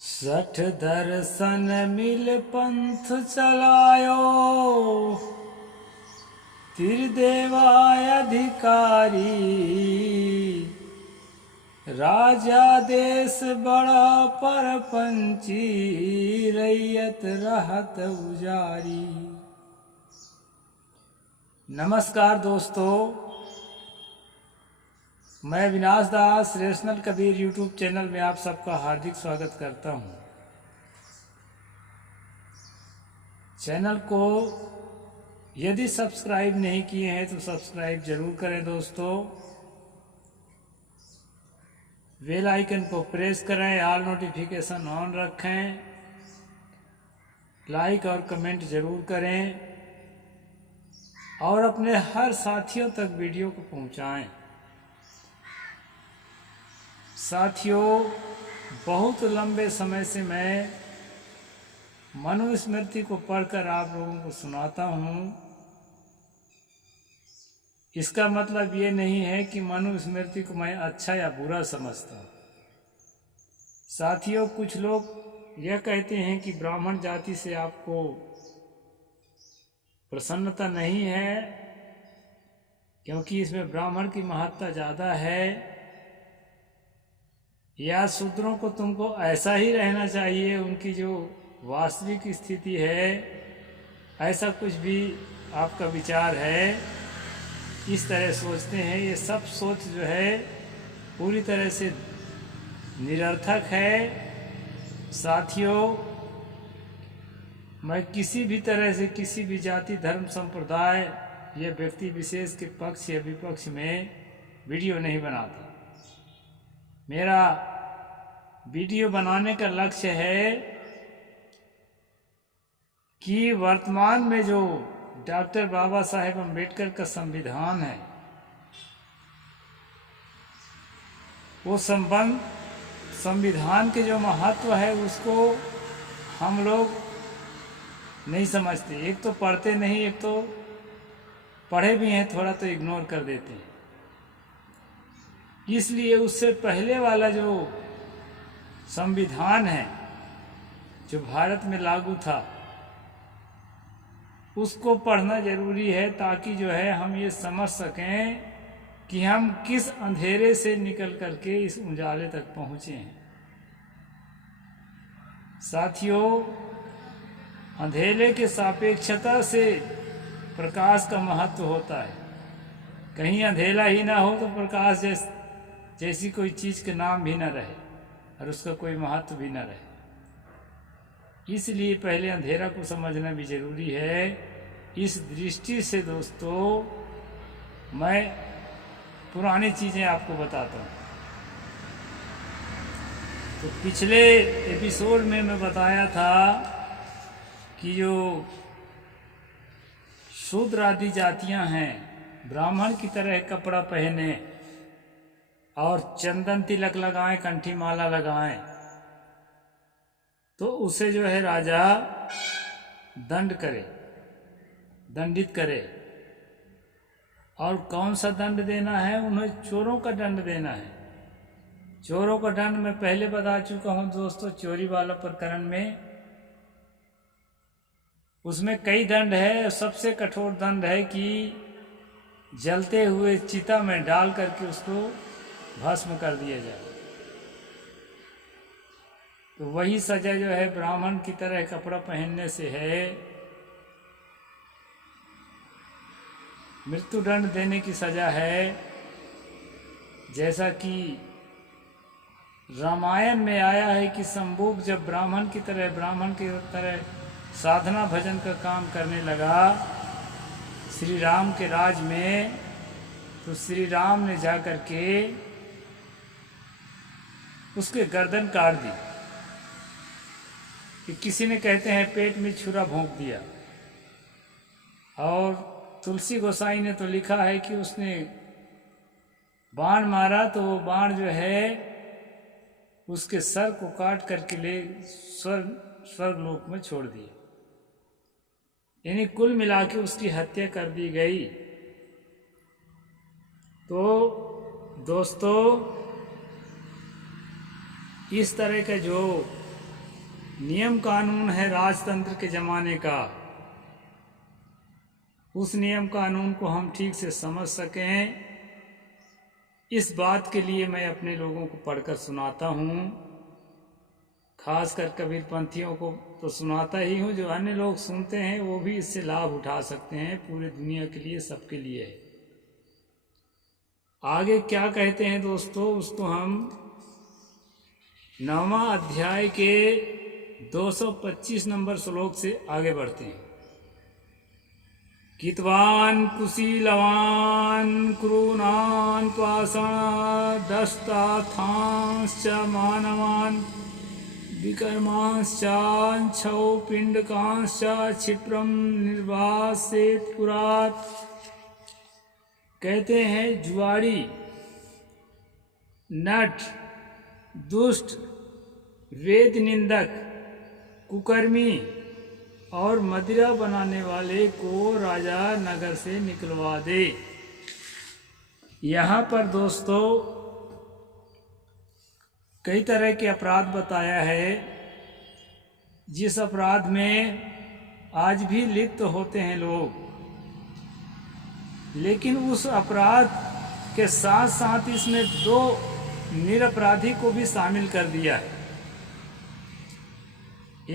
सठ दर्शन मिल पंथ चलायो, त्रिदेवाय अधिकारी। राजा देश बड़ा परपंची, रैयत रहत उजारी। नमस्कार दोस्तों, मैं विनाश दास रेशनल कबीर यूट्यूब चैनल में आप सबका हार्दिक स्वागत करता हूं। चैनल को यदि सब्सक्राइब नहीं किए हैं तो सब्सक्राइब जरूर करें दोस्तों। बेल आइकन को प्रेस करें, ऑल नोटिफिकेशन ऑन रखें, लाइक और कमेंट जरूर करें और अपने हर साथियों तक वीडियो को पहुंचाएं। साथियों, बहुत लंबे समय से मैं मनुस्मृति को पढ़कर आप लोगों को सुनाता हूँ। इसका मतलब ये नहीं है कि मनुस्मृति को मैं अच्छा या बुरा समझता हूँ। साथियों, कुछ लोग यह कहते हैं कि ब्राह्मण जाति से आपको प्रसन्नता नहीं है क्योंकि इसमें ब्राह्मण की महत्ता ज़्यादा है, या शूद्रों को तुमको ऐसा ही रहना चाहिए, उनकी जो वास्तविक स्थिति है, ऐसा कुछ भी आपका विचार है, इस तरह सोचते हैं। ये सब सोच जो है पूरी तरह से निरर्थक है। साथियों, मैं किसी भी तरह से किसी भी जाति, धर्म, संप्रदाय या व्यक्ति विशेष के पक्ष या विपक्ष में वीडियो नहीं बनाता। मेरा वीडियो बनाने का लक्ष्य है कि वर्तमान में जो डॉक्टर बाबा साहेब अम्बेडकर का संविधान है, वो संविधान के जो महत्व है उसको हम लोग नहीं समझते। एक तो पढ़ते नहीं, एक तो पढ़े भी हैं थोड़ा तो इग्नोर कर देते हैं। इसलिए उससे पहले वाला जो संविधान है जो भारत में लागू था, उसको पढ़ना जरूरी है ताकि जो है हम ये समझ सकें कि हम किस अंधेरे से निकल करके इस उजाले तक पहुँचे हैं। साथियों, अंधेरे के सापेक्षता से प्रकाश का महत्व होता है। कहीं अंधेरा ही ना हो तो प्रकाश जैसी कोई चीज़ के नाम भी ना रहे और उसका कोई महत्व भी ना रहे। इसलिए पहले अंधेरा को समझना भी जरूरी है। इस दृष्टि से दोस्तों मैं पुरानी चीज़ें आपको बताता हूँ। तो पिछले एपिसोड में मैं बताया था कि जो शूद्र आदि जातियाँ हैं, ब्राह्मण की तरह कपड़ा पहने और चंदन तिलक लगाएं, कंठी माला लगाएं, तो उसे जो है राजा दंडित करे। और कौन सा दंड देना है? उन्हें चोरों का दंड देना है। चोरों का दंड मैं पहले बता चुका हूं दोस्तों, चोरी वाला प्रकरण में। उसमें कई दंड है। सबसे कठोर दंड है कि जलते हुए चिता में डाल करके उसको भस्म कर दिया जाए। तो वही सजा जो है ब्राह्मण की तरह कपड़ा पहनने से है। मृत्युदंड देने की सजा है। जैसा कि रामायण में आया है कि शंबुक जब ब्राह्मण की तरह साधना भजन का काम करने लगा श्री राम के राज में, तो श्री राम ने जाकर के उसके गर्दन काट दी। कि किसी ने कहते हैं पेट में छुरा भोंक दिया। और तुलसी गोसाई ने तो लिखा है कि उसने बाण मारा तो वो बाण जो है उसके सर को काट करके ले स्वर्ग लोक में छोड़ दिया। यानी कुल मिला के उसकी हत्या कर दी गई। तो दोस्तों, इस तरह का जो नियम कानून है राजतंत्र के ज़माने का, उस नियम कानून को हम ठीक से समझ सकें, इस बात के लिए मैं अपने लोगों को पढ़कर सुनाता हूँ। खासकर कबीरपंथियों को तो सुनाता ही हूँ, जो अन्य लोग सुनते हैं वो भी इससे लाभ उठा सकते हैं, पूरे दुनिया के लिए, सबके लिए है। आगे क्या कहते हैं दोस्तों, उसको हम 9वां अध्याय के 225 नंबर श्लोक से आगे बढ़ते हैं। कितवान कुशीलवान क्रूनान पाषाणदस्ताथांश्च मानवान विकर्मांश्चाच्छौ पिंडकांश्च क्षिप्रम निर्वासेत पुरात। कहते हैं जुआड़ी, नट, दुष्ट, वेद निंदक, कुकर्मी और मदिरा बनाने वाले को राजा नगर से निकलवा दे। यहाँ पर दोस्तों कई तरह के अपराध बताया है, जिस अपराध में आज भी लिप्त होते हैं लोग, लेकिन उस अपराध के साथ साथ इसमें 2 निरपराधी को भी शामिल कर दिया है।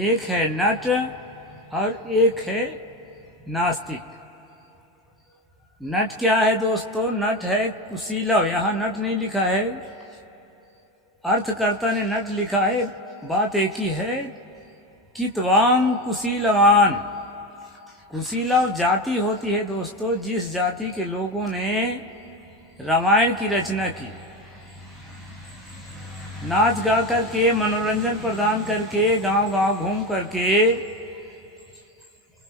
एक है नट और एक है नास्तिक। नट क्या है दोस्तों? नट है कुशीलव। यहाँ नट नहीं लिखा है, अर्थकर्ता ने नट लिखा है, बात एक ही है। कितवांग कुशीलवान, कुशीलव जाति होती है दोस्तों जिस जाति के लोगों ने रामायण की रचना की, नाच गा करके, मनोरंजन प्रदान करके, गांव गांव घूम करके,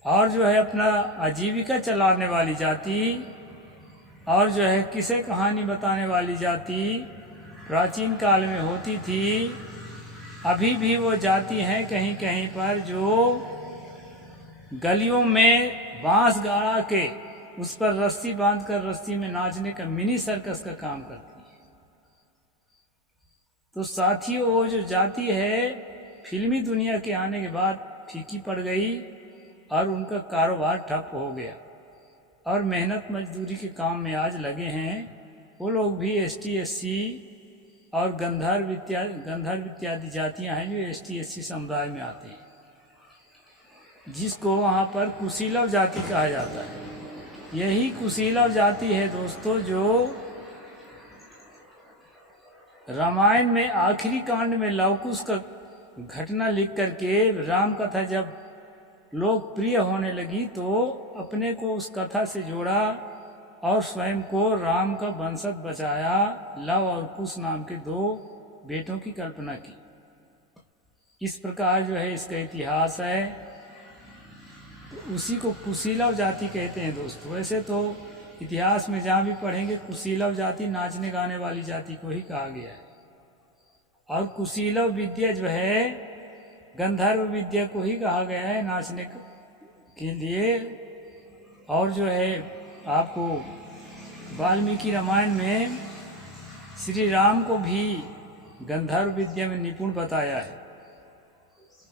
और जो है अपना आजीविका चलाने वाली जाति, और जो है किसे कहानी बताने वाली जाति प्राचीन काल में होती थी। अभी भी वो जाति हैं कहीं कहीं पर, जो गलियों में बांस गाड़ा के उस पर रस्सी बांधकर रस्सी में नाचने का मिनी सर्कस का काम करती है। तो साथियों वो जो जाति है फिल्मी दुनिया के आने के बाद फीकी पड़ गई और उनका कारोबार ठप हो गया, और मेहनत मजदूरी के काम में आज लगे हैं। वो लोग भी ST SC और गंधर्व इत्यादि जातियां हैं जो ST SC समुदाय में आते हैं, जिसको वहाँ पर कुशीलव जाति कहा जाता है। यही कुशीलव जाति है दोस्तों जो रामायण में आखिरी कांड में लवकुश का घटना लिख करके राम कथा जब लोकप्रिय होने लगी तो अपने को उस कथा से जोड़ा और स्वयं को राम का वंशज बचाया। लव और कुश नाम के 2 बेटों की कल्पना की। इस प्रकार जो है इसका इतिहास है, तो उसी को कुशीलव जाति कहते हैं दोस्तों। वैसे तो इतिहास में जहाँ भी पढ़ेंगे कुशीलव जाति नाचने गाने वाली जाति को ही कहा गया है, और कुशीलव विद्या जो है गंधर्व विद्या को ही कहा गया है नाचने के लिए। और जो है आपको वाल्मीकि रामायण में श्री राम को भी गंधर्व विद्या में निपुण बताया है।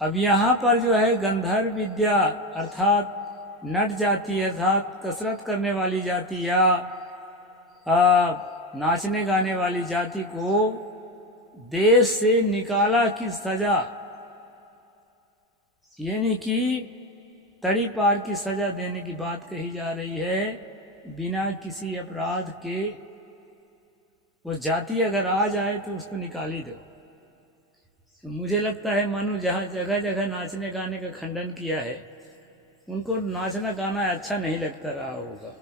अब यहाँ पर जो है गंधर्व विद्या अर्थात नट जाति अर्थात कसरत करने वाली जाति या नाचने गाने वाली जाति को देश से निकाला की सजा, यानी कि तड़ी पार की सजा देने की बात कही जा रही है। बिना किसी अपराध के वो जाति अगर आ जाए तो उसको निकाल ही दो। तो मुझे लगता है मनु जहाँ जगह जगह नाचने गाने का खंडन किया है, उनको नाचना गाना अच्छा नहीं लगता रहा होगा।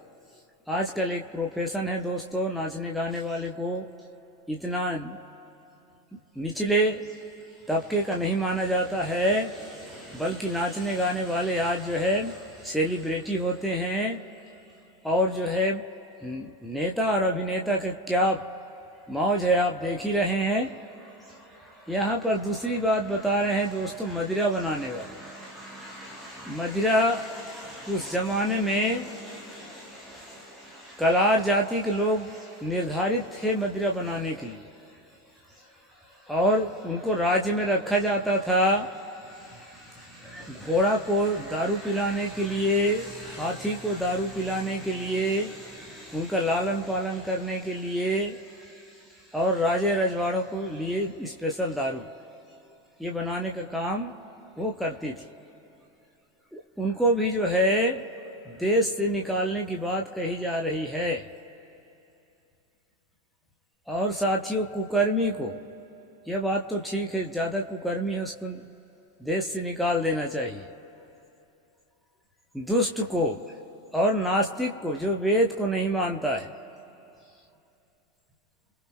आजकल एक प्रोफेशन है दोस्तों, नाचने गाने वाले को इतना निचले तबके का नहीं माना जाता है, बल्कि नाचने गाने वाले आज जो है सेलिब्रिटी होते हैं, और जो है नेता और अभिनेता का क्या मौज है आप देख ही रहे हैं। यहाँ पर दूसरी बात बता रहे हैं दोस्तों, मदिरा बनाने वाले। मदिरा उस जमाने में कलार जाति के लोग निर्धारित थे मदिरा बनाने के लिए, और उनको राज्य में रखा जाता था घोड़ा को दारू पिलाने के लिए, हाथी को दारू पिलाने के लिए, उनका लालन पालन करने के लिए, और राजे रजवाड़ों को लिए स्पेशल दारू ये बनाने का काम वो करती थी। उनको भी जो है देश से निकालने की बात कही जा रही है। और साथियों, कुकर्मी को, यह बात तो ठीक है, ज़्यादा कुकर्मी है उसको देश से निकाल देना चाहिए। दुष्ट को और नास्तिक को, जो वेद को नहीं मानता है,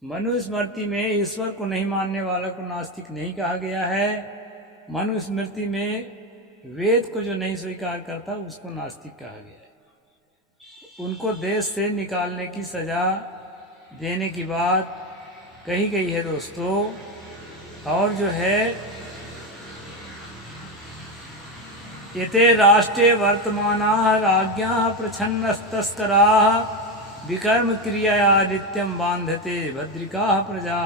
मनुस्मृति में ईश्वर को नहीं मानने वाला को नास्तिक नहीं कहा गया है। मनुस्मृति में वेद को जो नहीं स्वीकार करता उसको नास्तिक कहा गया है। उनको देश से निकालने की सजा देने की बात कही गई है दोस्तों। और जो है एते राष्ट्रे वर्तमानाः राज्ञाः प्रच्छन्नस्तस्कराः विकर्म क्रियाया नित्यम बांधते भद्रिकाः प्रजा।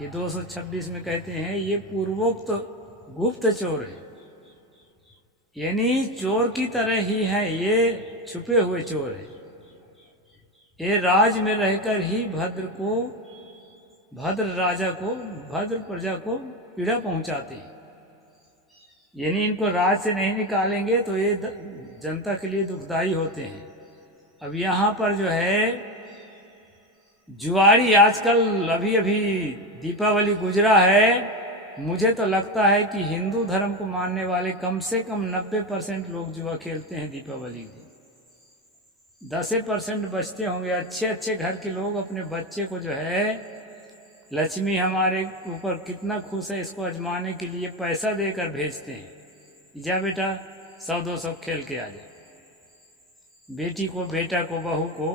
ये 226 में कहते हैं ये पूर्वोक्त गुप्त चोर है, यानी चोर की तरह ही है, ये छुपे हुए चोर है। ये राज में रहकर ही भद्र राजा को, भद्र प्रजा को पीड़ा पहुंचाते हैं। यानी इनको राज से नहीं निकालेंगे तो ये जनता के लिए दुखदाई होते हैं। अब यहाँ पर जो है जुआरी, आजकल अभी दीपावली गुजरा है, मुझे तो लगता है कि हिंदू धर्म को मानने वाले कम से कम 90% लोग जुआ खेलते हैं दीपावली के। 10% बचते होंगे अच्छे घर के लोग अपने बच्चे को जो है, लक्ष्मी हमारे ऊपर कितना खुश है, इसको आजमाने के लिए पैसा देकर भेजते हैं, जा बेटा 100-200 खेल के आ जा। बेटी को, बेटा को, बहू को,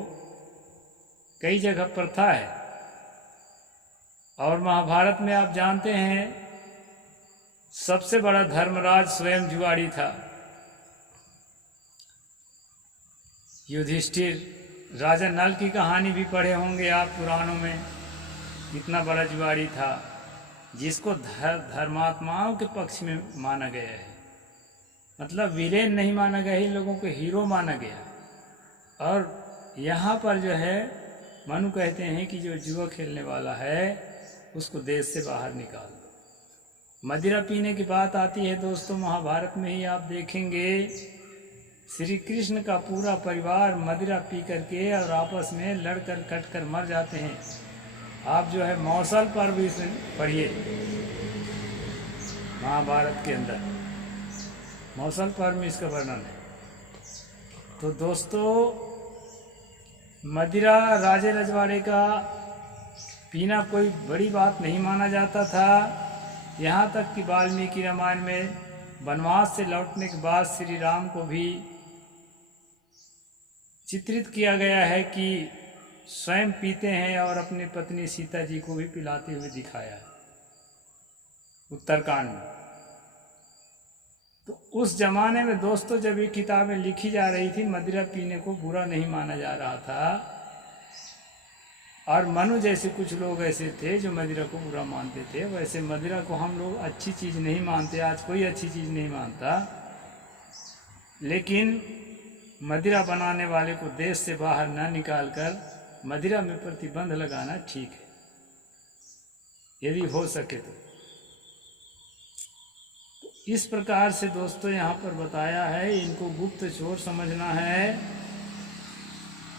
कई जगह प्रथा है। और महाभारत में आप जानते हैं सबसे बड़ा धर्मराज स्वयं जुआरी था। युधिष्ठिर, राजा नल की कहानी भी पढ़े होंगे आप पुराणों में, कितना बड़ा जुआरी था, जिसको धर्मात्माओं के पक्ष में माना गया है। मतलब विलेन नहीं माना गया, इन लोगों को हीरो माना गया। और यहाँ पर जो है मनु कहते हैं कि जो जुआ खेलने वाला है उसको देश से बाहर निकाल दो। मदिरा पीने की बात आती है दोस्तों, महाभारत में ही आप देखेंगे श्री कृष्ण का पूरा परिवार मदिरा पी करके और आपस में लड़कर कट कर मर जाते हैं। आप जो है मौसल पर भी पढ़िए, महाभारत के अंदर मौसल पर में इसका वर्णन है। तो दोस्तों, मदिरा राजे रजवाड़े का पीना कोई बड़ी बात नहीं माना जाता था। यहाँ तक कि वाल्मीकि रामायण में वनवास से लौटने के बाद श्री राम को भी चित्रित किया गया है कि स्वयं पीते हैं और अपनी पत्नी सीता जी को भी पिलाते हुए दिखाया है उत्तरकांड में। तो उस जमाने में दोस्तों जब ये किताबें लिखी जा रही थी, मदिरा पीने को बुरा नहीं माना जा रहा था। और मनु जैसे कुछ लोग ऐसे थे जो मदिरा को बुरा मानते थे। वैसे मदिरा को हम लोग अच्छी चीज़ नहीं मानते, आज कोई अच्छी चीज़ नहीं मानता। लेकिन मदिरा बनाने वाले को देश से बाहर न निकालकर मदिरा में प्रतिबंध लगाना ठीक है, यदि हो सके तो। इस प्रकार से दोस्तों यहाँ पर बताया है, इनको गुप्त चोर समझना है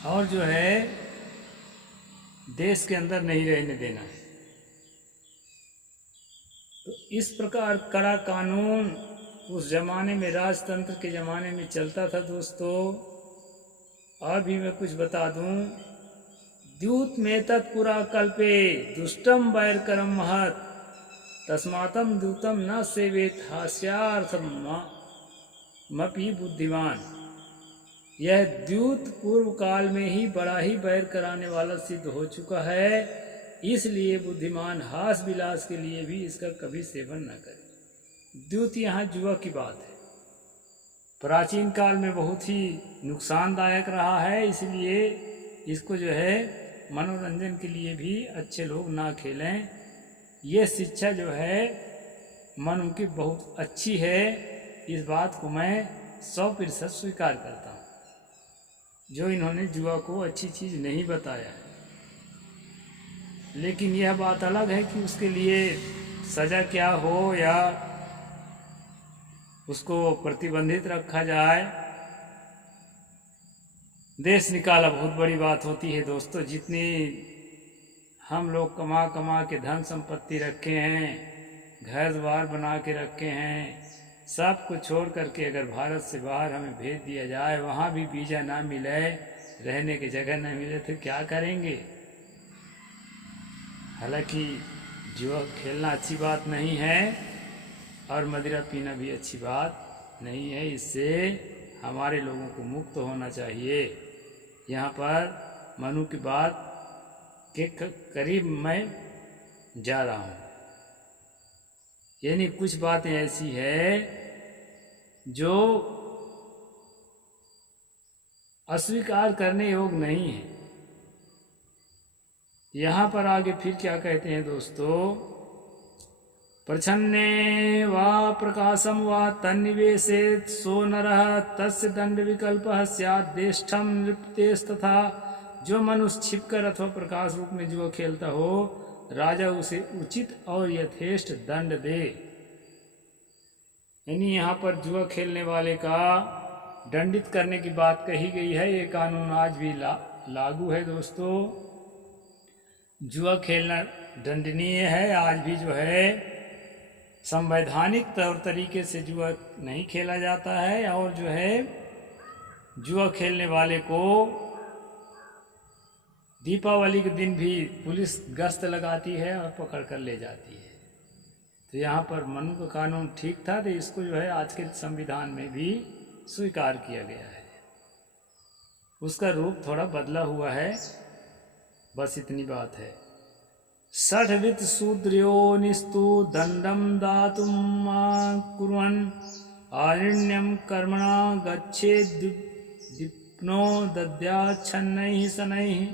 और जो है देश के अंदर नहीं रहने देना है। तो इस प्रकार कड़ा कानून उस जमाने में, राजतंत्र के ज़माने में चलता था दोस्तों। और भी मैं कुछ बता दूं, द्यूत में तत्पुरा कल्पे दुष्टम वैरकरम महत तस्मातम दूतम न सेवेत हास्यार्थम मपि बुद्धिमान। यह द्यूत पूर्व काल में ही बड़ा ही बैर कराने वाला सिद्ध हो चुका है, इसलिए बुद्धिमान हास विलास के लिए भी इसका कभी सेवन न करे। द्यूत यहाँ जुआ की बात है, प्राचीन काल में बहुत ही नुकसानदायक रहा है, इसलिए इसको जो है मनोरंजन के लिए भी अच्छे लोग ना खेलें। ये शिक्षा जो है मन उनकी बहुत अच्छी है। इस बात को मैं 100% स्वीकार करता हूँ, जो इन्होंने जुआ को अच्छी चीज़ नहीं बताया है। लेकिन यह बात अलग है कि उसके लिए सज़ा क्या हो या उसको प्रतिबंधित रखा जाए। देश निकाला बहुत बड़ी बात होती है दोस्तों। जितनी हम लोग कमा कमा के धन संपत्ति रखे हैं, घर द्वार बना के रखे हैं, सब कुछ छोड़ करके अगर भारत से बाहर हमें भेज दिया जाए, वहाँ भी वीज़ा ना मिले, रहने की जगह ना मिले, तो क्या करेंगे। हालांकि जुआ खेलना अच्छी बात नहीं है और मदिरा पीना भी अच्छी बात नहीं है। इससे हमारे लोगों को मुक्त होना चाहिए। यहाँ पर मनु की बात के करीब मैं जा रहा हूँ। यानी कुछ बातें ऐसी है जो अस्वीकार करने योग्य नहीं है। यहाँ पर आगे फिर क्या कहते हैं दोस्तों, प्रच्छन्ने वा प्रकाशम वा तन्निवेशेत सो नरः तस्य दंड विकल्पः स्यात् देष्ठम नृपतेस्तथा। जो मनुष्य छिपकर अथवा प्रकाश रूप में जुआ खेलता हो, राजा उसे उचित और यथेष्ट दंड दे। यानी यहाँ पर जुआ खेलने वाले का दंडित करने की बात कही गई है। ये कानून आज भी लागू है दोस्तों। जुआ खेलना दंडनीय है। आज भी जो है संवैधानिक तौर तरीके से जुआ नहीं खेला जाता है, और जो है जुआ खेलने वाले को दीपावली के दिन भी पुलिस गश्त लगाती है और पकड़ कर ले जाती है। तो यहाँ पर मनु का कानून ठीक था, तो इसको जो है आज के संविधान में भी स्वीकार किया गया है। उसका रूप थोड़ा बदला हुआ है, बस इतनी बात है। षड्वित शूद्र्यो निस्तु दंडम दातुम कुर्वन् आरण्यम कर्मणा गच्छेद् दीप्नो दद्याच्छन्नैः शनैः।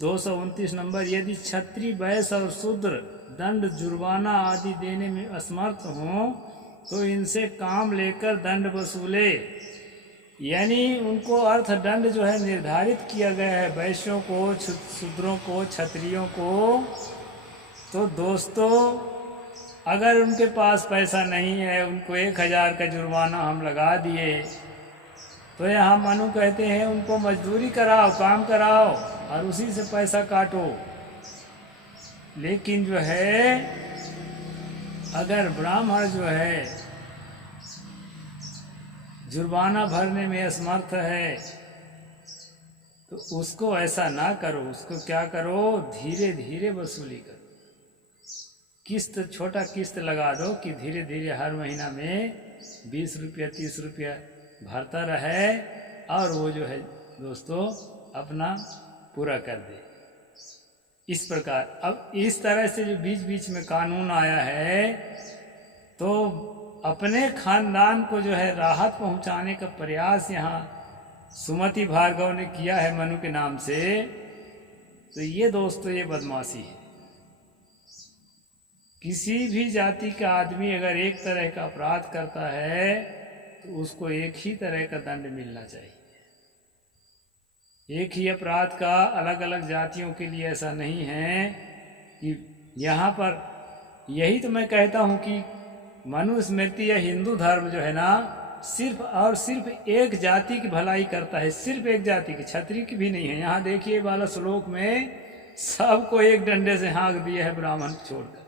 229 नंबर। यदि क्षत्रिय, वैश्य और शूद्र दंड जुर्माना आदि देने में असमर्थ हों तो इनसे काम लेकर दंड वसूले। यानी उनको अर्थदंड जो है निर्धारित किया गया है, वैश्यों को, शूद्रों को, क्षत्रियों को। तो दोस्तों अगर उनके पास पैसा नहीं है, उनको 1000 का जुर्माना हम लगा दिए, तो यहाँ मनु कहते हैं उनको मजदूरी कराओ, काम कराओ और उसी से पैसा काटो। लेकिन जो है अगर ब्राह्मण जो है जुर्माना भरने में असमर्थ है, तो उसको ऐसा ना करो। उसको क्या करो, धीरे धीरे वसूली करो। किस्त, छोटा किस्त लगा दो कि धीरे धीरे हर महीना में 20 रुपया 30 रुपया भरता रहे, और वो जो है दोस्तों अपना पूरा कर दे। इस प्रकार अब इस तरह से जो बीच बीच में कानून आया है, तो अपने खानदान को जो है राहत पहुंचाने का प्रयास यहाँ सुमति भार्गव ने किया है मनु के नाम से। तो ये दोस्तों ये बदमाशी है। किसी भी जाति का आदमी अगर एक तरह का अपराध करता है तो उसको एक ही तरह का दंड मिलना चाहिए। एक ही अपराध का अलग अलग जातियों के लिए ऐसा नहीं है कि यहाँ पर। यही तो मैं कहता हूँ कि मनुस्मृति या हिंदू धर्म जो है ना, सिर्फ और सिर्फ एक जाति की भलाई करता है, सिर्फ एक जाति की, क्षत्रिय की भी नहीं है। यहाँ देखिए वाला श्लोक में सबको एक डंडे से हाँक दिया है ब्राह्मण को छोड़कर।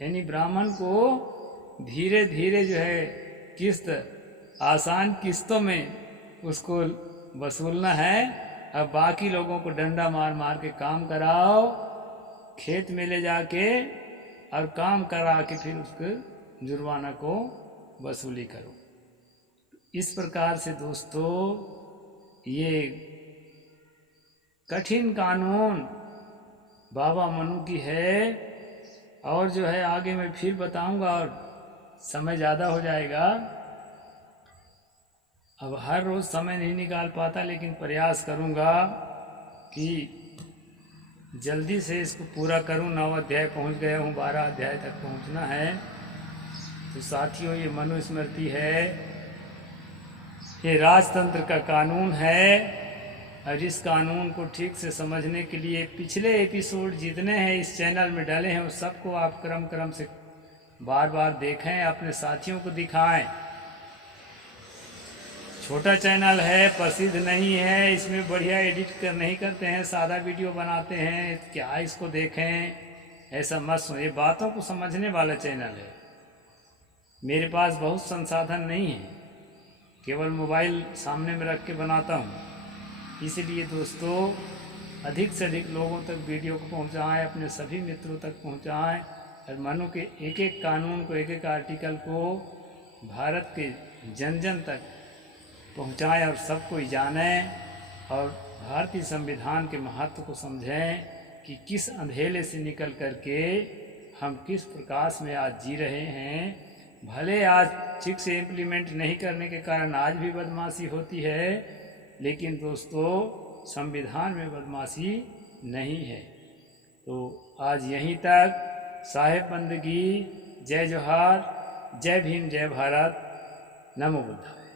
यानी ब्राह्मण को धीरे धीरे जो है किस्त, आसान किस्तों में उसको वसूलना है। अब बाकी लोगों को डंडा मार मार के काम कराओ, खेत में ले जाके और काम करा के फिर उसके जुर्माना को वसूली करो। इस प्रकार से दोस्तों ये कठिन कानून बाबा मनु की है, और जो है आगे मैं फिर बताऊंगा और समय ज़्यादा हो जाएगा। अब हर रोज़ समय नहीं निकाल पाता, लेकिन प्रयास करूंगा कि जल्दी से इसको पूरा करूं। 9 अध्याय पहुंच गया हूं, 12 अध्याय तक पहुंचना है। तो साथियों, ये मनुस्मृति है, ये राजतंत्र का कानून है। और इस कानून को ठीक से समझने के लिए पिछले एपिसोड जितने हैं इस चैनल में डाले हैं, उस सबको आप क्रम क्रम से बार बार देखें, अपने साथियों को दिखाएं। छोटा चैनल है, प्रसिद्ध नहीं है, इसमें बढ़िया एडिट नहीं करते हैं, सादा वीडियो बनाते हैं, क्या इसको देखें, ऐसा मत सोचिए। ये बातों को समझने वाला चैनल है। मेरे पास बहुत संसाधन नहीं है, केवल मोबाइल सामने में रख के बनाता हूँ। इसलिए दोस्तों, अधिक से अधिक लोगों तक वीडियो को पहुँचाएँ, अपने सभी मित्रों तक पहुँचाएँ, और मनु के एक एक कानून को, एक एक आर्टिकल को भारत के जन जन तक पहुँचाएँ और सबको जानें, और भारतीय संविधान के महत्व को समझें कि किस अंधेरे से निकल करके हम किस प्रकाश में आज जी रहे हैं। भले आज ठीक से इम्प्लीमेंट नहीं करने के कारण आज भी बदमाशी होती है, लेकिन दोस्तों संविधान में बदमाशी नहीं है। तो आज यहीं तक। साहेब बंदगी, जय जोहार, जय भीम, जय भारत, नमो बुद्धाय।